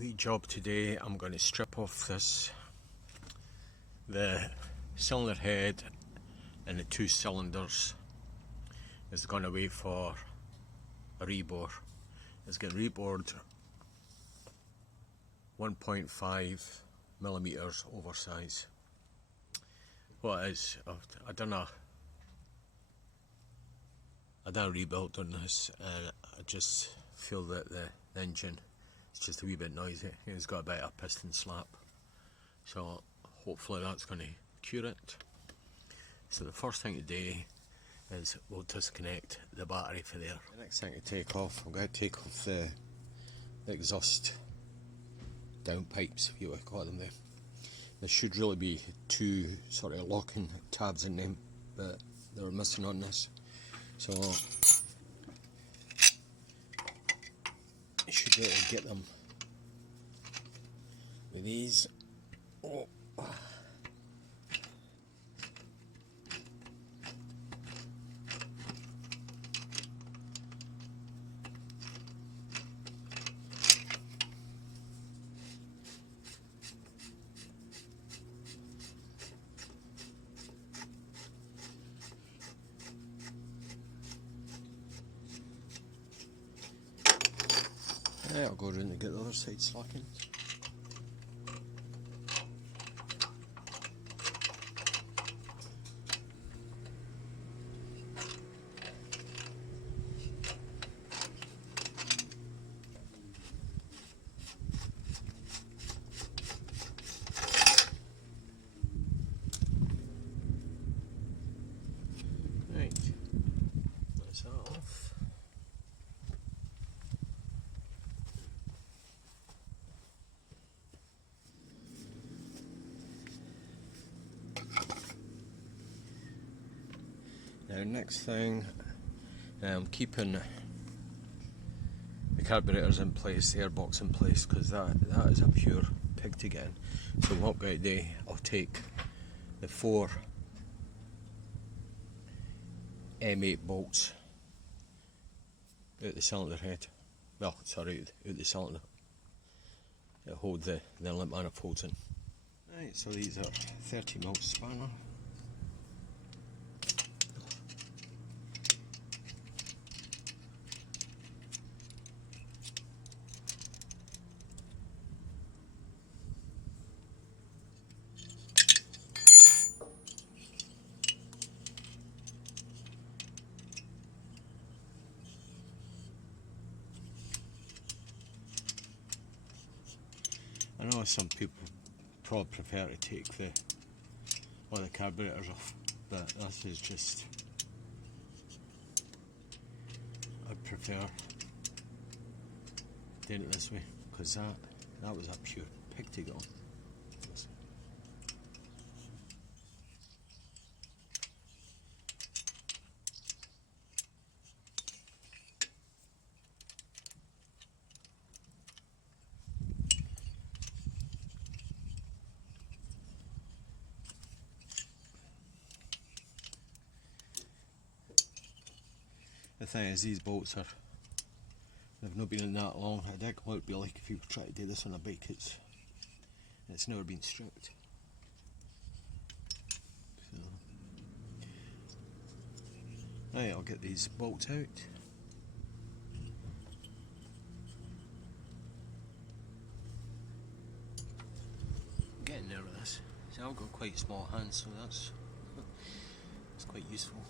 wee job today. I'm going to strip off the cylinder head and the two cylinders is going away for a rebore. It's getting rebored 1.5 millimeters oversize. What it is, I done a rebuild on this, and I just feel that the engine is just a wee bit noisy. It's got a bit of piston slap, so hopefully that's going to cure it. So the first thing to do is we'll disconnect the battery for there. The next thing to take off, I'm going to take off the exhaust downpipes, if you want to call them there. There should really be two sort of locking tabs in them, but they were missing on this. So you should be able to get them with these. Oh. Yeah, I'll go around and get the other side slackened. Right, that's that off. Now next thing, I'm keeping the carburetors in place, the airbox in place, because that is a pure pig to get in. So what I'm going to do, I'll take the 4 M8 bolts out the cylinder head, well sorry, out the cylinder that hold the inlet manifolds in. Right, so these are 30mm spanner. I know some people probably prefer to take all the carburetors off, but this is just, I prefer doing it this way, because that was a pure pig to get on. The thing is, these bolts they've not been in that long. I think what it would be like if you try to do this on a bike. It's never been stripped. So, right, I'll get these bolts out. I'm getting there with this. See, I've got quite small hands, so that's quite useful.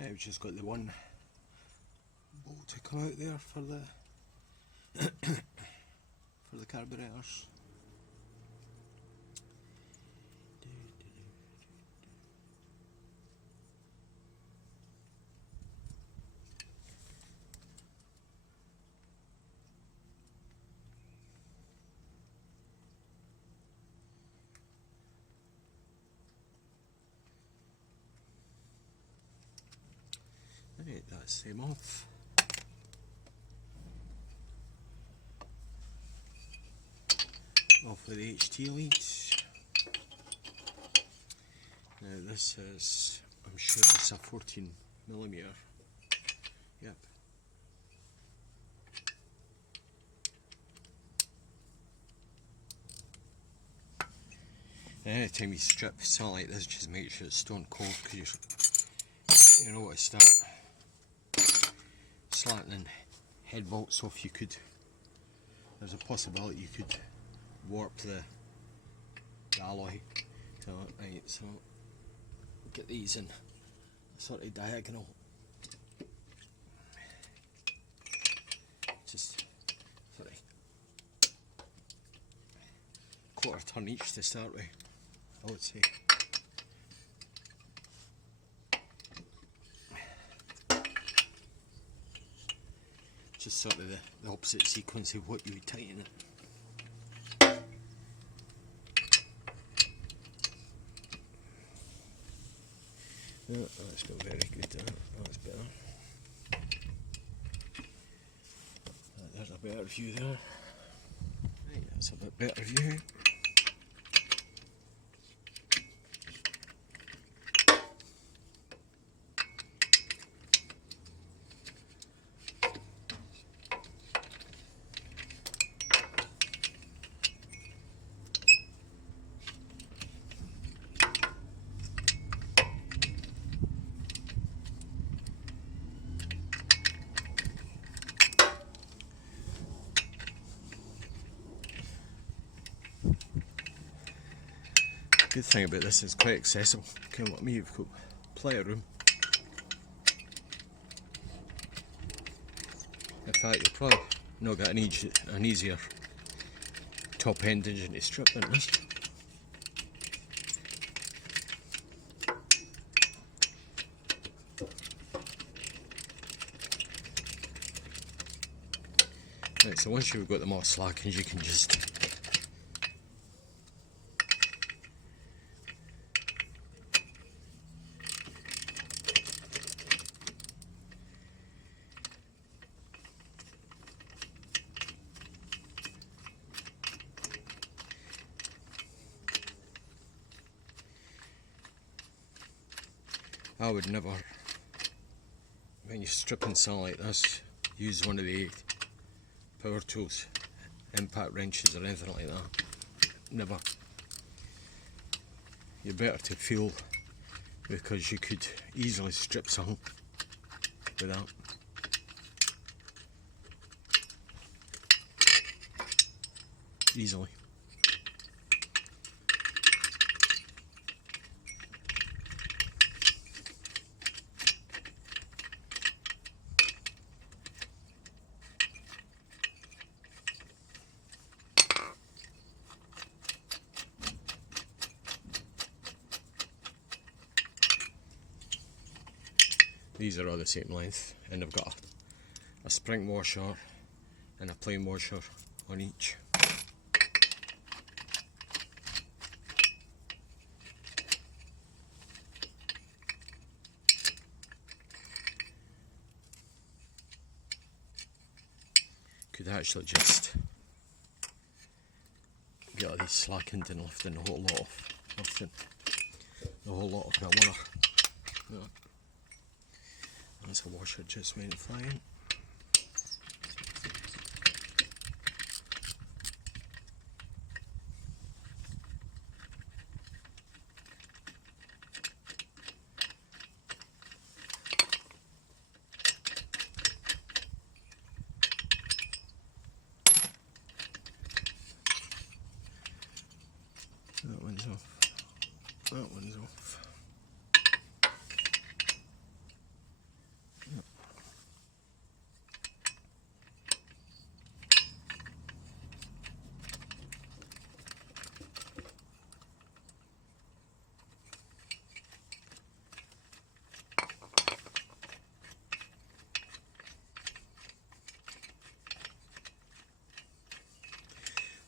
I've just got the one bolt to come out there for the for the carburetors. Right, that's them off. We'll off with the HT leads. Now this is, I'm sure this is a 14mm. Yep. Anytime you strip something like this, just make sure it's stone cold, because you know what to start slanting head bolts off. You could, there's a possibility you could warp the alloy. So right, so get these in a sort of diagonal, just sort of quarter turn each to start with, I would say. Just sort of the opposite sequence of what you would tighten it. No, that's got very good. That's better. There's a better view there. Right, that's a bit better view. Good thing about this is quite accessible. Kind of like me, you've got plenty of room. In fact, you'll probably not get an easier top end engine to strip than this. Right, so once you've got them all slackened, you can just I would never, when you're stripping something like this, use one of the power tools, impact wrenches or anything like that. Never. You're better to feel, because you could easily strip something with that. Easily. These are all the same length, and I've got a spring washer and a plain washer on each. Could actually just get all these slackened and lifting the whole lot off. Lifting the whole lot off my water. Yeah. That's a washer just went flying. That one's off. That one's off.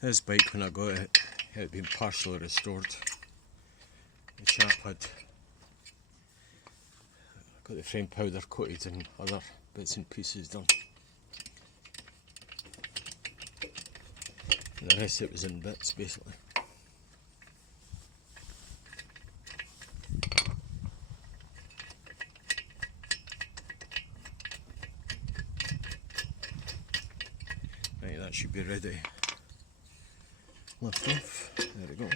This bike, when I got it, it had been partially restored. The chap had got the frame powder coated and other bits and pieces done. And the rest of it was in bits basically. Right, that should be ready. Lift off, there we go.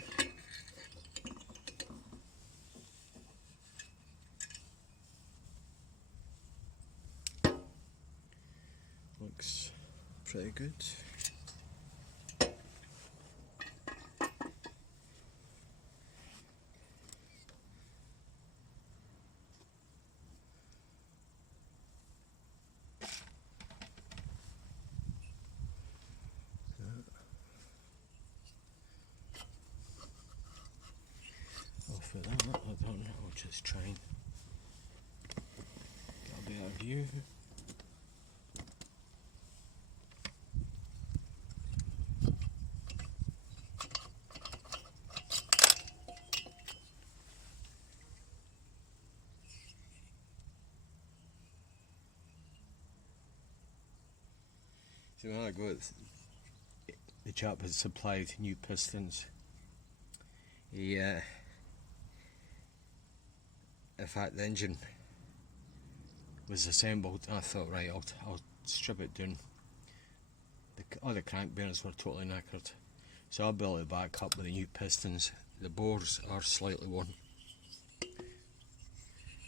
Looks pretty good. Off with that, I'll just try and get a better view. So when I got the chap had supplied new pistons. In fact, the engine was assembled. I thought, right, I'll strip it down. All the crank bearings were totally knackered, so I built it back up with the new pistons. The bores are slightly worn,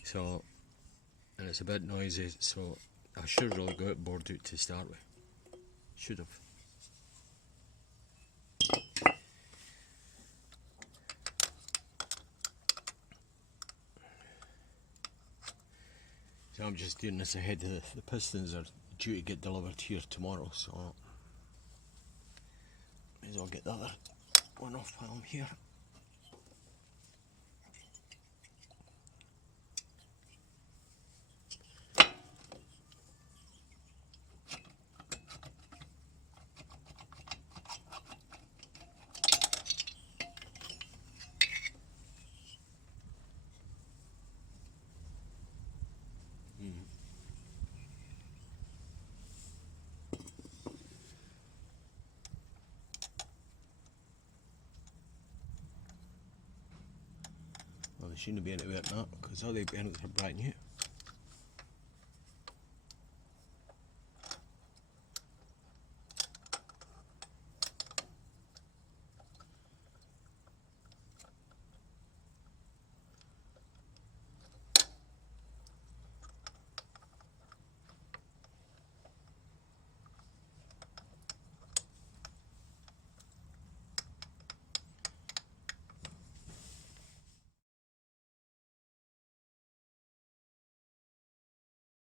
so, and it's a bit noisy, so I should really got it bored out to start with. Should have. So I'm just doing this ahead of the pistons are due to get delivered here tomorrow, so may as well get the other one off while I'm here. Well, they shouldn't be able to wear that because all the bearings are brand new.